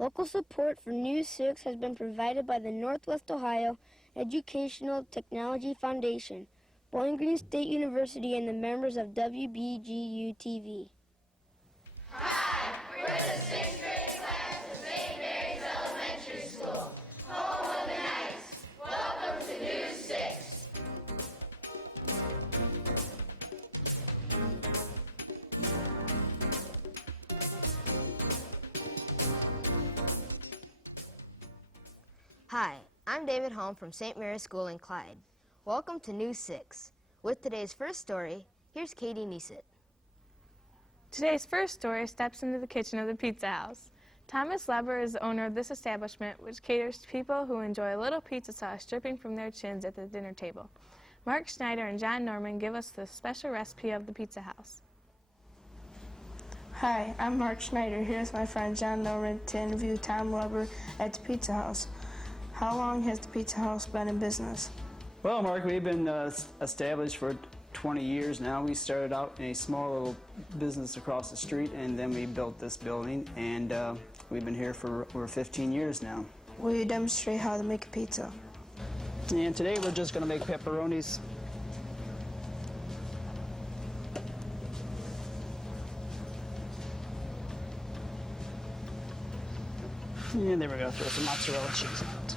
Local support for News 6 has been provided by the Northwest Ohio Educational Technology Foundation, Bowling Green State University, and the members of WBGU TV. Hi, we're the 6th grade class of St. Mary's Elementary School, home of the Knights. Welcome to News 6. Hi, I'm David Holm from St. Mary's School in Clyde. Welcome to News 6. With today's first story, here's Katie Neesett. Today's first story steps into the kitchen of the Pizza House. Thomas Leber is the owner of this establishment, which caters to people who enjoy a little pizza sauce dripping from their chins at the dinner table. Mark Schneider and John Norman give us the special recipe of the Pizza House. Hi, I'm Mark Schneider. Here's my friend John Norman to interview Tom Leber at the Pizza House. How long has the Pizza House been in business? Well, Mark, we've been established for 20 years now. We started out in a small little business across the street, and then we built this building, and we've been here for over 15 years now. Will you demonstrate how to make a pizza? And today we're just going to make pepperonis. And there we go, throw some mozzarella cheese on it.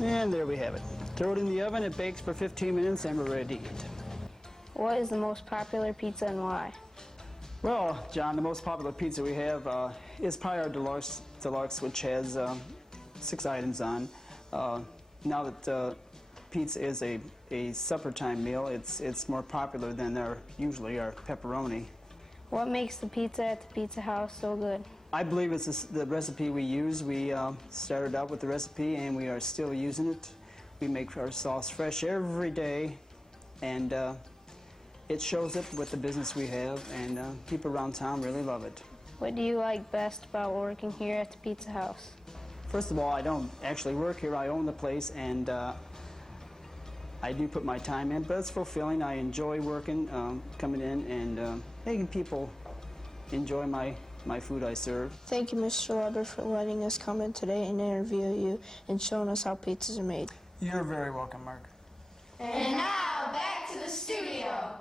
And there we have it. Throw it in the oven, it bakes for 15 minutes, and we're ready to eat. What is the most popular pizza and why? Well, John, the most popular pizza we have is probably our Deluxe, which has 6 items on. Now that pizza is a supper time meal, it's more popular than usually our pepperoni. What makes the pizza at the Pizza House so good? I believe it's the recipe we use. We started out with the recipe, and we are still using it. We make our sauce fresh every day, and it shows up with the business we have, and people around town really love it. What do you like best about working here at the Pizza House? First of all, I don't actually work here. I own the place, and I do put my time in, but it's fulfilling. I enjoy working, coming in, and making people enjoy my food I serve. Thank you, Mr. Leber, for letting us come in today and interview you and showing us how pizzas are made. You're very welcome, Mark. And now, back to the studio.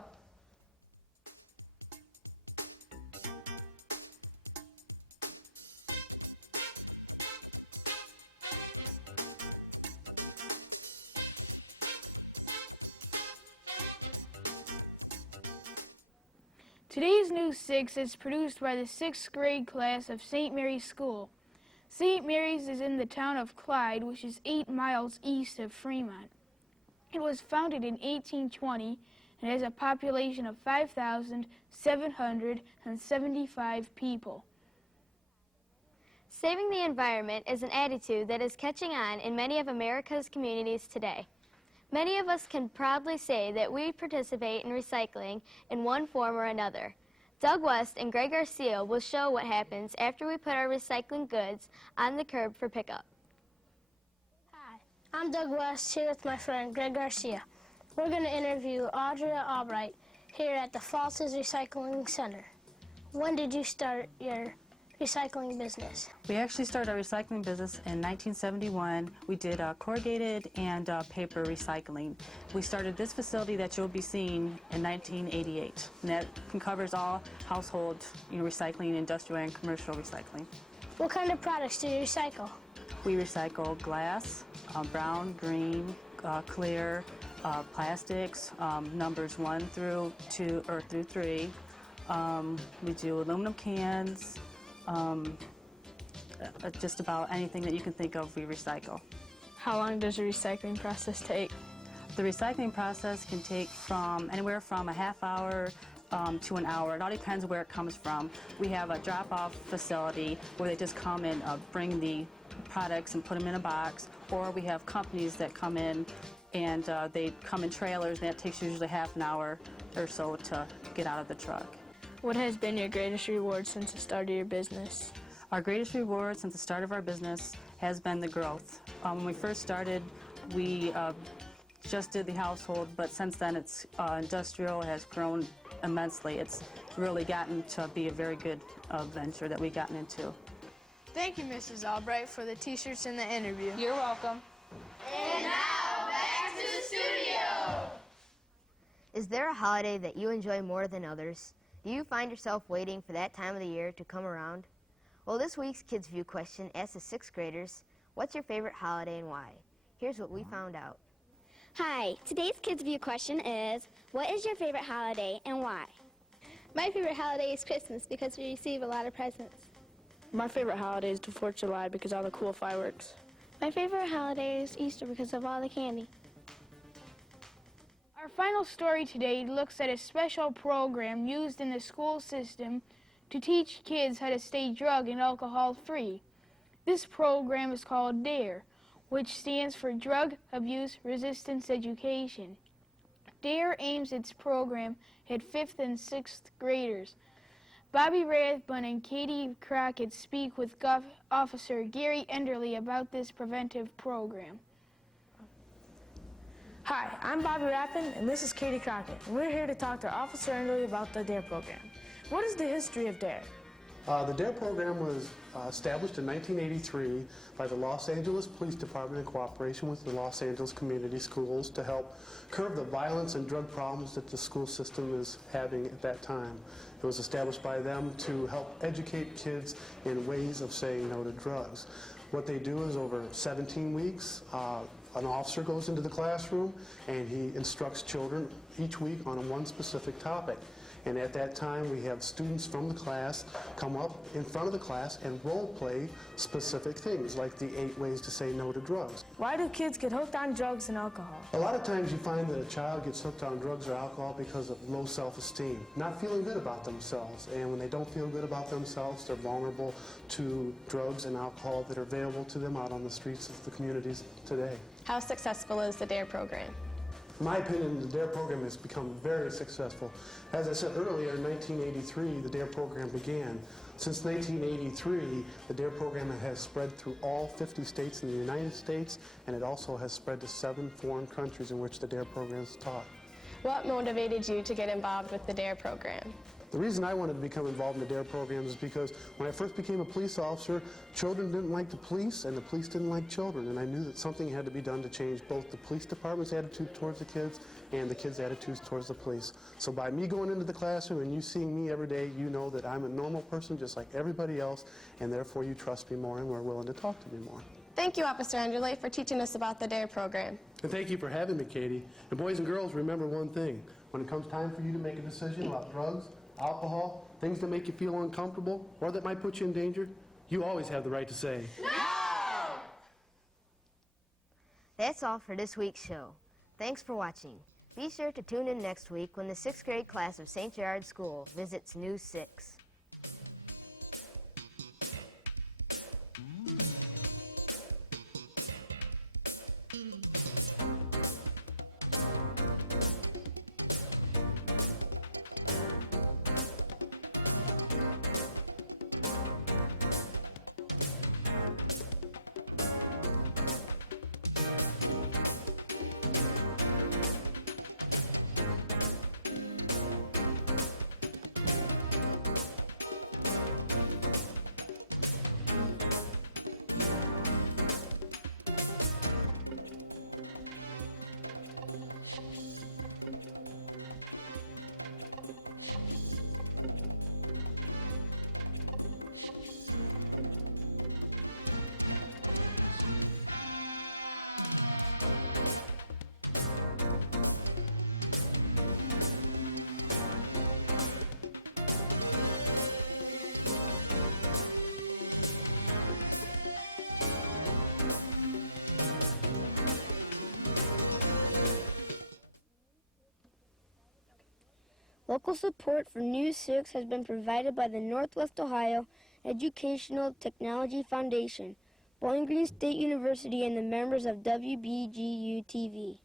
Today's News 6 is produced by the 6th grade class of St. Mary's School. St. Mary's is in the town of Clyde, which is 8 miles east of Fremont. It was founded in 1820 and has a population of 5,775 people. Saving the environment is an attitude that is catching on in many of America's communities today. Many of us can proudly say that we participate in recycling in one form or another. Doug West and Greg Garcia will show what happens after we put our recycling goods on the curb for pickup. Hi, I'm Doug West here with my friend Greg Garcia. We're going to interview Audra Albright here at the Falls' Recycling Center. When did you start your recycling business? We actually started our recycling business in 1971. We did corrugated and paper recycling. We started this facility that you'll be seeing in 1988. And that covers all household recycling, industrial and commercial recycling. What kind of products do you recycle? We recycle glass, brown, green, clear, plastics, numbers 1 through 2 or through 3. We do aluminum cans. Just about anything that you can think of, we recycle. How long does the recycling process take? The recycling process can take from anywhere from a half hour to an hour. It all depends where it comes from. We have a drop-off facility where they just come and bring the products and put them in a box, or we have companies that come in and they come in trailers, and that takes usually half an hour or so to get out of the truck. What has been your greatest reward since the start of your business? Our greatest reward since the start of our business has been the growth. When we first started, we just did the household, but since then it's industrial, has grown immensely. It's really gotten to be a very good venture that we've gotten into. Thank you, Mrs. Albright, for the t-shirts and the interview. You're welcome. And now, back to the studio. Is there a holiday that you enjoy more than others? Do you find yourself waiting for that time of the year to come around? Well, this week's Kids View question asks the 6th graders, what's your favorite holiday and why? Here's what we found out. Hi, today's Kids View question is, what is your favorite holiday and why? My favorite holiday is Christmas because we receive a lot of presents. My favorite holiday is the 4th of July because of all the cool fireworks. My favorite holiday is Easter because of all the candy. Our final story today looks at a special program used in the school system to teach kids how to stay drug and alcohol free. This program is called DARE, which stands for Drug Abuse Resistance Education. DARE aims its program at 5th and 6th graders. Bobby Rathbun and Katie Crockett speak with Officer Gary Enderly about this preventive program. Hi, I'm Bobby Rathbun, and this is Katie Crockett. And we're here to talk to Officer Enderly about the DARE program. What is the history of DARE? The DARE program was established in 1983 by the Los Angeles Police Department in cooperation with the Los Angeles Community Schools to help curb the violence and drug problems that the school system is having at that time. It was established by them to help educate kids in ways of saying no to drugs. What they do is over 17 weeks, an officer goes into the classroom and he instructs children each week on one specific topic. And at that time, we have students from the class come up in front of the class and role play specific things, like the 8 ways to say no to drugs. Why do kids get hooked on drugs and alcohol? A lot of times you find that a child gets hooked on drugs or alcohol because of low self-esteem, not feeling good about themselves. And when they don't feel good about themselves, they're vulnerable to drugs and alcohol that are available to them out on the streets of the communities today. How successful is the DARE program? In my opinion, the DARE program has become very successful. As I said earlier, in 1983, the DARE program began. Since 1983, the DARE program has spread through all 50 states in the United States, and it also has spread to 7 foreign countries in which the DARE program is taught. What motivated you to get involved with the DARE program? The reason I wanted to become involved in the DARE program is because when I first became a police officer, children didn't like the police and the police didn't like children, and I knew that something had to be done to change both the police department's attitude towards the kids and the kids' attitudes towards the police. So by me going into the classroom and you seeing me every day, you know that I'm a normal person just like everybody else, and therefore you trust me more and are willing to talk to me more. Thank you, Officer Enderly, for teaching us about the DARE program. And thank you for having me, Katie. And boys and girls, remember one thing. When it comes time for you to make a decision about drugs, alcohol, things that make you feel uncomfortable or that might put you in danger, you always have the right to say, No! That's all for this week's show. Thanks for watching. Be sure to tune in next week when the 6th grade class of St. Gerard School visits News 6. Local support for News 6 has been provided by the Northwest Ohio Educational Technology Foundation, Bowling Green State University, and the members of WBGU-TV.